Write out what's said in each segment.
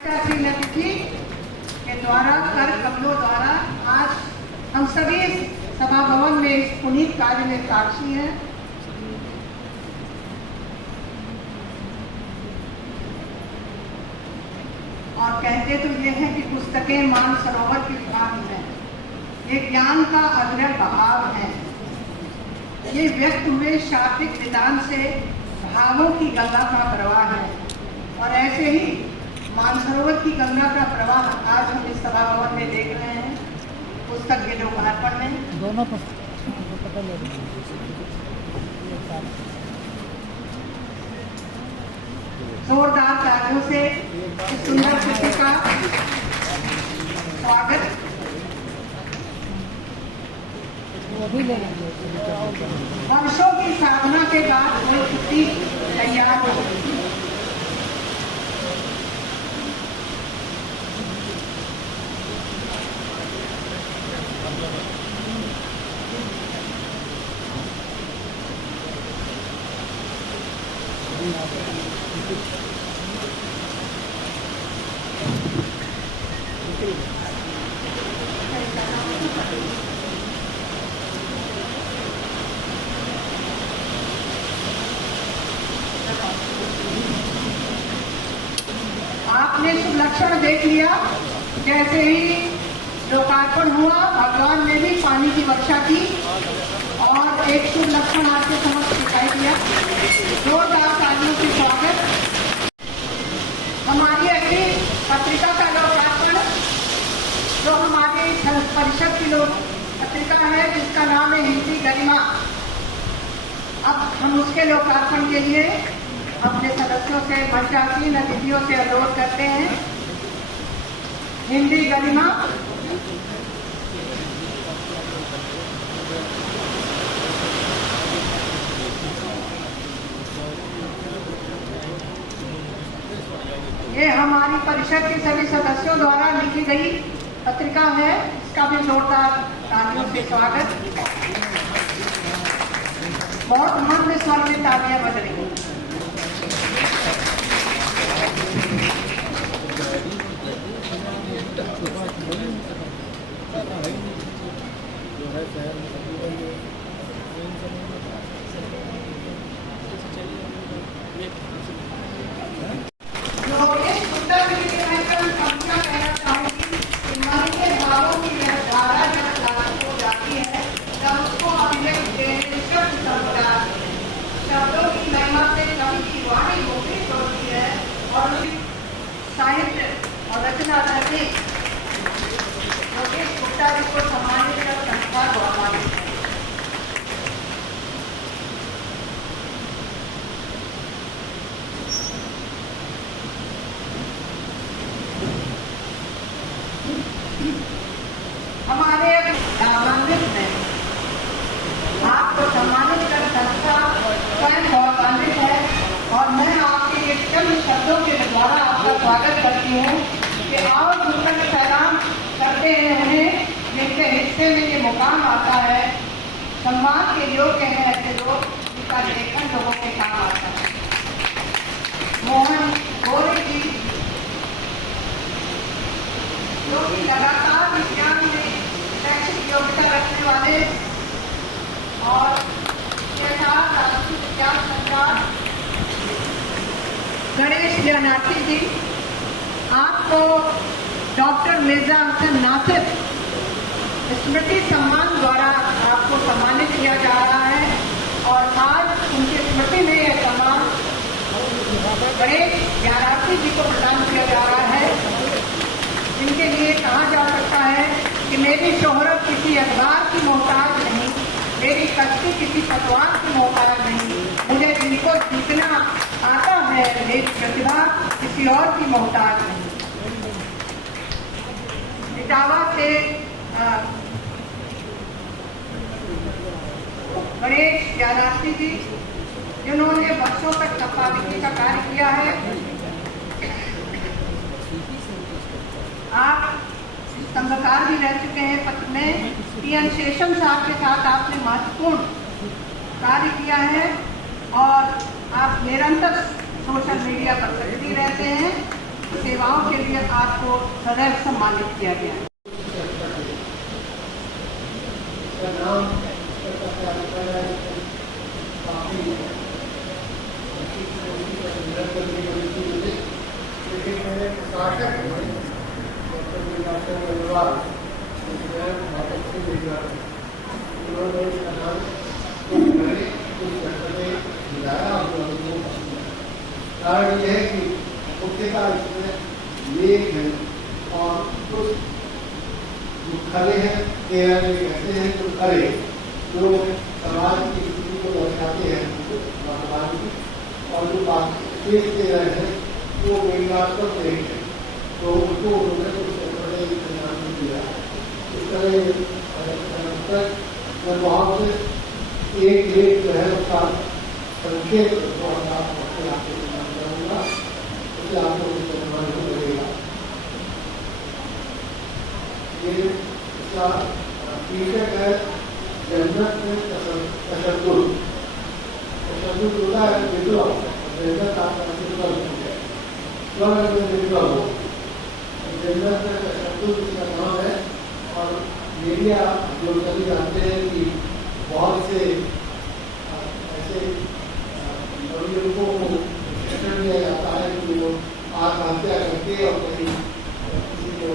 तिथि के द्वारा कर कमलों द्वारा आज हम सभी सभा भवन में इस पुनीत कार्य में साक्षी हैं। और कहते तो ये है कि पुस्तकें मानसरोवर की भांति हैं, ये ज्ञान का अग्रय बहाव है। ये व्यक्त हुए शाब्दिक विधान से भावों की गंगा का प्रवाह है और ऐसे ही मानसरोवर की गंगा का प्रवाह आज हम इस सभा भवन में देख रहे हैं। पुस्तक के लोकार्पण में दोनों जोरदार तालियों से इस सुंदर तिथि का स्वागत। वर्षों की साधना के बाद वो तिथि तैयार हो गई। आपने शुभ लक्षण देख लिया। जैसे ही लोकार्पण हुआ, भगवान ने भी पानी की वर्षा की और एक शुभ लक्षण आपके समक्ष दिखाई दिया। जोरदार तालियों से स्वागत। हमारी अगली पत्रिका का लोकार्पण, जो हमारी परिषद की पत्रिका है जिसका नाम है हिंदी गरिमा, अब हम उसके लोकार्पण के लिए अपने सदस्यों से, मंचासीन अतिथियों से अनुरोध करते हैं। हिंदी गरिमा ये हमारी परिषद के सभी सदस्यों द्वारा लिखी गई पत्रिका है, इसका भी जोरदार तालियों से स्वागत। बहुत मंद स्वर में तालियां बज रही हैं। साहित्य और रचना करके योगेश गुप्ता जी को सम्मानित कर संस्कार गौरवान्वित है। हमारे मंदिर में आपको सम्मानित कर संस्कार स्वयं गौरवान्वित है और मैं आपके एक चंद शब्दों के द्वारा आपका स्वागत करती हूँ कि आओ जुड़कर सलाम करते हैं उन्हें जिनके हिस्से में ये मुकाम आता है। सम्मान के योग्य है ऐसे लोग जिनका लेखन लोगों के काम आता है। मोहन गोरे जी, जो कि लगातार विज्ञान में शैक्षिक योग्यता रखने वाले और राष्ट्रीय विज्ञान संचार गणेश ज्ञानार्थी जी, आपको डॉक्टर मिर्जा हसन नासिर स्मृति सम्मान द्वारा आपको सम्मानित किया जा रहा है और आज उनकी स्मृति में यह सम्मान गणेश ज्ञानार्थी जी को प्रदान किया जा रहा है। इनके लिए कहा जा सकता है कि मेरी शोहरत किसी अखबार की मोहताज नहीं, मेरी कश्ती किसी पतवार की मोहताज नहीं, मुझे जिनको जीतना आता है मेरी प्रतिभा किसी और की मोहताज नहीं। इटावा से गणेश ज्ञानार्थी जी, जिन्होंने वर्षों तक संपादकीय का कार्य किया है। आप संघकार भी रह चुके हैं। पत्र में टी.एन. शेषम साहब के साथ आपने महत्वपूर्ण कार्य किया है और आप निरंतर सोशल मीडिया पर सक्रिय रहते हैं। सेवाओं के लिए आपको सदैव सम्मानित किया गया है। कारण यह है कि मुख्यतः इसमें लेख है और कुछ जो खरे हैं, तेरह लेख ऐसे हैं जो खरे जो समाज की स्थिति को दर्शाते हैं समाज की, और जो बाकी शेष 13 हैं वो व्यंग्यात्मक लेख है, तो उनको उन्होंने कुछ बड़े नाम दिया। इस तरह वहाँ से एक लेख जो है उसका संक्षेप आपको लगेगा। ये इसका शीर्षक है जन्नत में तशद्दुद। तशद्दुद होता है विप्लव, जन्नत आपका विप्लव है, स्वर्ग में विप्लव हो, जन्नत में तशद्दुद इसका नाम है। और मीडिया जो सभी जानते हैं कि बहुत से ऐसे लोगों को शिक्षण दिया जाता है कि वो आत्महत्या करके और कहीं किसी को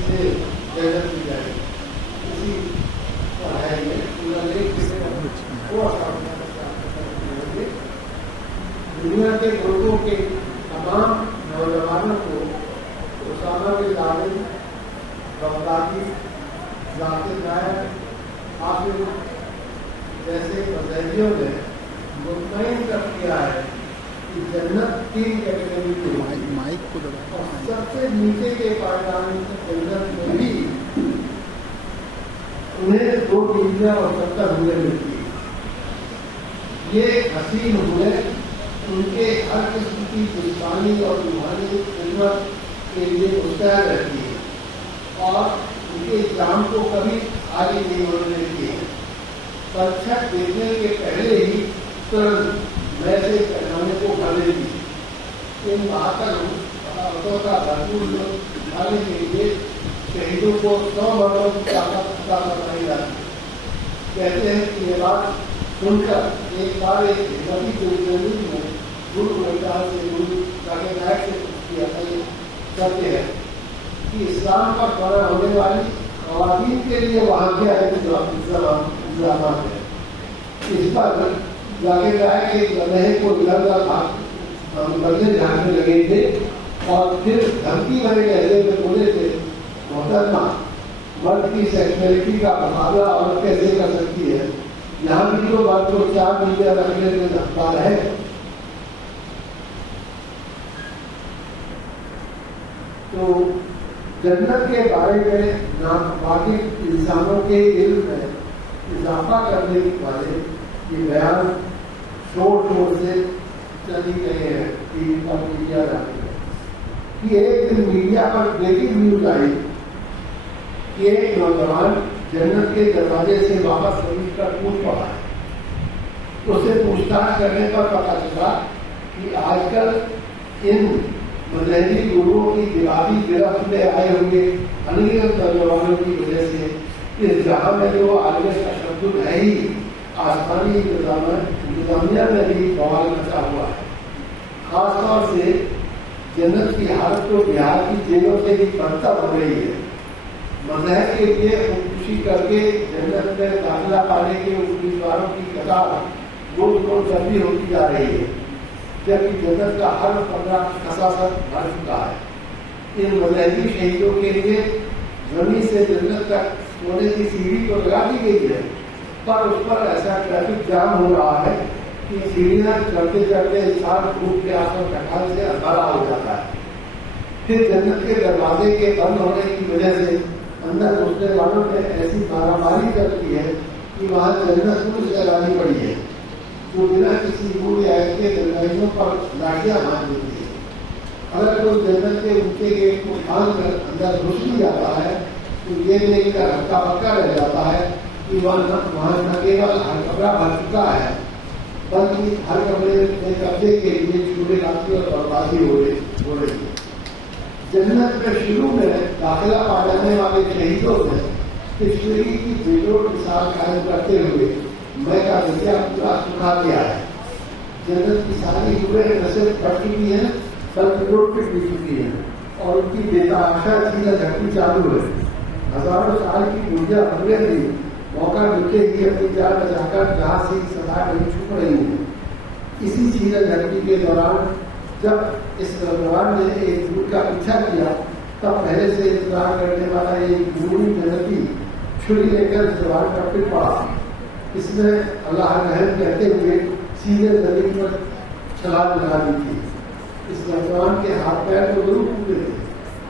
से जन्नत मिल जाए, इसी पढ़ाई में पूरा लेख दुनिया के लोगों के तमाम नौजवानों को Osama bin Laden, Baghdadi, Zakir Naik, Hafiz जैसे मजहबियों ने मुतमईन कर किया है कि जन्नत 3 कैटेगरी की माइक को दबा और सबसे नीचे के पायदान जन्नत में भी उन्हें 2 डिग्रियां और 70 हुए मिलती है। ये हसीन हुए उनके हर किस्म की जिस्मानी और रूहानी खिदमत के लिए मुस्तैद रहती है और उनके जाम को कभी आगे नहीं होने देती है। परीक्षा देखने के पहले ही तुरंत मैसेज पहनाने को कर देती। इन बहादुर का भरपूर खाने के लिए शहीदों को 100 मरतबा की ताकत अता बनाई जाती है। कहते हैं कि ये बात सुनकर एक बार एक नबी को जरूर में गुरु मैदान से गुरु जाके नायक से किया करते हैं कि इस्लाम पर बना होने वाली खवातीन के लिए वहाँ क्या है इंतजाम है। इस पर जाके नायक एक लम्हे को लगातार बदले झाड़ने लगे थे और फिर धमकी भरे लहजे में बोले थे, मोहतरमा मर्द की सेक्सुअलिटी का मुकाबला औरत कैसे कर सकती है? यहाँ भी तो मर्द को 4 मीटर रखने में धमकार है। तो जन्नत के बारे में नावाकिफ इंसानों के इल्म में इजाफा करने के बारे ये बयान शोर से चली गए हैं टीवी पर मीडिया जाने में कि एक दिन मीडिया पर ब्रेकिंग न्यूज आई कि एक नौजवान जन्नत के दरवाजे से वापस जमीन पर कूद पड़ा है। उससे पूछताछ करने पर पता चला कि आजकल इन मजहबी गुरुओं की दिमागी गिरफ्त में आए हुए अनगिनत नौजवानों की वजह से इस जहां में जो आगे तशद्दुद है ही आसमानी इंतजामिया में भी बवाल मचा हुआ है। खासतौर से जन्नत की हालत तो बिहार की जेलों से भी बदतर हो रही है। मजहब के लिए खुदकुशी करके जन्नत में दाखिला पाने के उम्मीदवारों की कतार रोज लंबी होती जा रही है, जबकि जन्नत का हर 15 खसासत भर चुका है। इन मजहबी शहीदों के लिए जमीन से जन्नत तक सोने की सीढ़ी तो लगा दी गई है, पर उस पर ऐसा ट्रैफिक जाम हो रहा है कि सीढ़ियां चढ़ते चढ़ते इंसान धूप के आसपास ढकाल से अंधारा हो जाता है। फिर जन्नत के दरवाजे के बंद होने की वजह से अंदर घुसने वालों ने ऐसी मारामारी कर दी है कि वहां जन्नत पुलिस लगानी पड़ी है, जो बिना किसी मूल या के दरवाजों पर लाठियां मार देती है। अगर कोई जन्नत के ऊंचे गेट को फांद कर अंदर घुस भी जाता है तो ये देखकर हक्का बक्का रह जाता है कि वहाँ न केवल हड़कपड़ा भर चुका है, बल्कि हर कमरे में कब्जे के लिए चूड़ेबाजी और बर्बादी हो रही है। जन्नत में शुरू में दाखिला पा जाने वाले शहीदों ने कश्मीरी की बेजोड़ मिसाल कायम करते हुए मैं का विद्या पूरा सुखा दिया है। जन्नत की सारी हुए न सिर्फ बढ़ चुकी है बल्कि लौट भी चुकी है और उनकी बेतहाशा सीधा झटकी चालू है। हजारों साल की ऊर्जा हमने भी मौका मिलते ही अपनी जान बचाकर जहाँ से सदा कहीं छुप रही है। इसी सीधा झटकी के दौरान जब इस नौजवान ने एक दूर का पीछा किया तब पहले से इंतजार करने वाला एक जूनी जन्नती छुरी लेकर जवान पर पिट पड़ा। इसने अल्लाह रहम कहते हुए सीधे जमीन पर छलांग लगा दी थी। इस नौजवान के हाथ पैर तो जरूर टूटे थे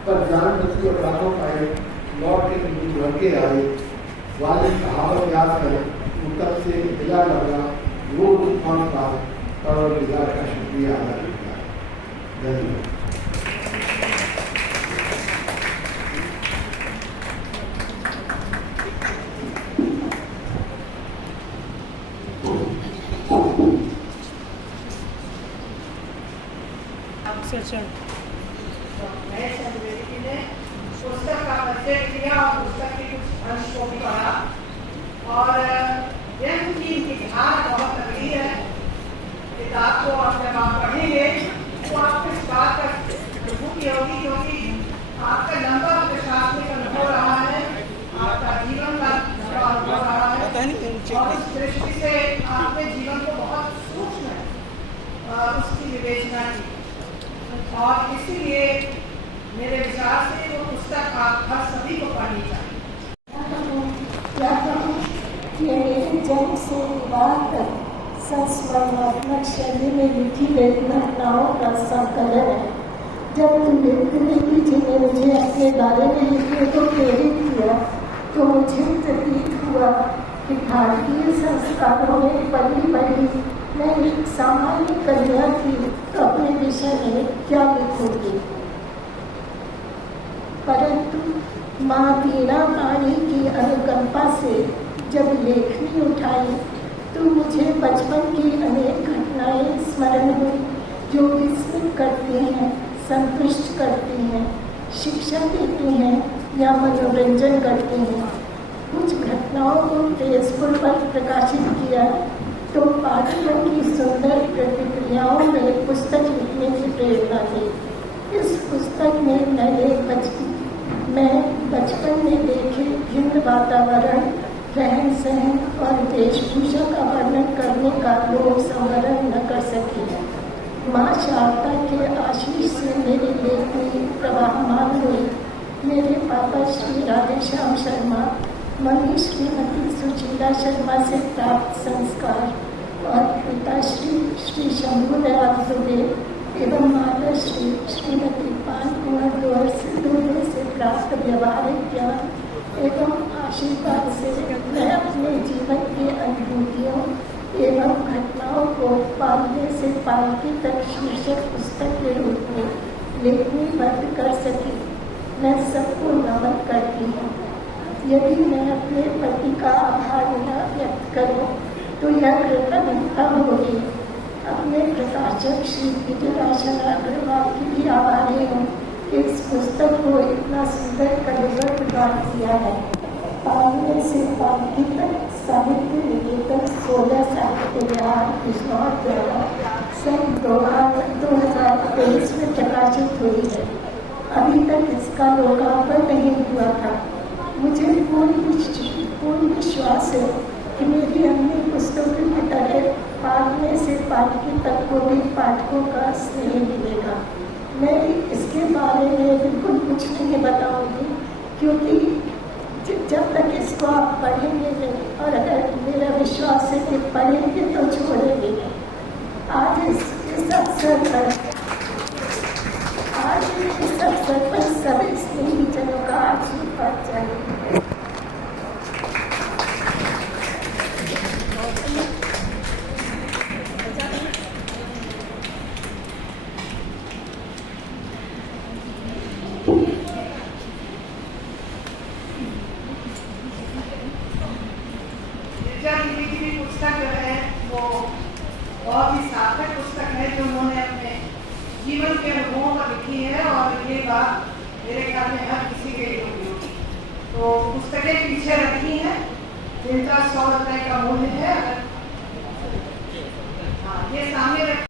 पर जान बची और रातों पाए लौट के घर के आए। वालिद कहावत याद करें तब से मिला लगा वो तूफान का परवरदिगार का शुक्रिया अदा किया। धन्यवाद। पुस्तक का परिचय किया और पुस्तक के कुछ अंश को भी पढ़ा और यह की धार बहुत तगड़ी है। किताब को आप जब आप पढ़ेंगे तो आपको इस बात का अनुभूति होगी क्योंकि आपका लंबा प्रशासनिक अनुभव रहा है, आपका जीवन का लंबा अनुभव रहा है और इस दृष्टि से आपने जीवन को बहुत सूक्ष्म उसकी विवेचना की और इसीलिए मेरे विचार से वो पुस्तक आप हर सभी को पढ़नी चाहिए। क्या कहूँ कि मेरे जन्म से विवाह तक संस्मरणात्मक शैली में लिखी गई घटनाओं का संकलन है। जब तुम्हें जी ने मुझे अपने बारे में लिखने को प्रेरित किया तो मुझे प्रतीत हुआ कि भारतीय संस्कारों में पली बढ़ी मैं एक सामान्य कन्या थी तो अपने विषय में क्या लिखूंगी। परंतु माँ वीणा पाणी की अनुकंपा से जब लेखनी उठाई तो मुझे बचपन की अनेक घटनाएं स्मरण हुई जो विस्मित करती हैं, संतुष्ट करती हैं, शिक्षा देती हैं या मनोरंजन करती हैं। कुछ घटनाओं को फेसबुक पर प्रकाशित किया तो पाठकों की सुंदर प्रतिक्रियाओं में पुस्तक लिखने की प्रेरणा दी। इस पुस्तक में मैं बचपन में देखे भिन्न वातावरण, रहन सहन और वेशभूषा का वर्णन करने का लोभ संवरण न कर सकी। माँ शारदा के आशीष से मेरी लेखनी प्रवाहमान हुई। मेरे पापा श्री राधेश्याम शर्मा, मम्मी श्रीमती सुशीला शर्मा से प्राप्त संस्कार और पिताश्री श्री शंभू दयाल दुबे एवं माता श्रीमती पान कुंवर दुबे से प्राप्त व्यवहारिक ज्ञान एवं आशीर्वाद से मैं अपने जीवन की अनुभूतियों एवं घटनाओं को पालने से पालकी तक शीर्षक पुस्तक के रूप में लेखनीबद्ध कर सकी। मैं सबको नमन करती हूँ। यदि मैं अपने पति का आभार न व्यक्त करूँ तो यह कृतज्ञता होगी। अपने प्रकाशक श्री विजयाशर अग्रवाल की भी आभारी हूँ कि इस पुस्तक को इतना सुंदर कलेवर प्रदान किया है। पालने से पालकी तक साहित्य निकेतन 16 साहित्य विहार बिजनौर द्वारा सन 2023 में प्रकाशित हुई है। अभी तक इसका लोकार्पण नहीं हुआ था। मुझे पूर्ण विश्वास है कि मेरी अन्य पुस्तकों की तरह पालने से पालकी तक को भी पाठकों का स्नेह मिलेगा। मैं इसके बारे में बिल्कुल कुछ नहीं बताऊंगी क्योंकि जब तक इसको आप पढ़ेंगे नहीं और अगर मेरा विश्वास है कि पढ़ेंगे तो छोड़ेंगे नहीं। आज इस अवसर पर सभी स्नेहीजनों का आशीर्वाद चाहिए। पुस्तक जो है वो तस्वीरें पीछे रखी हैं जिनका 100 रुपए का मूल्य है। हाँ, ये सामने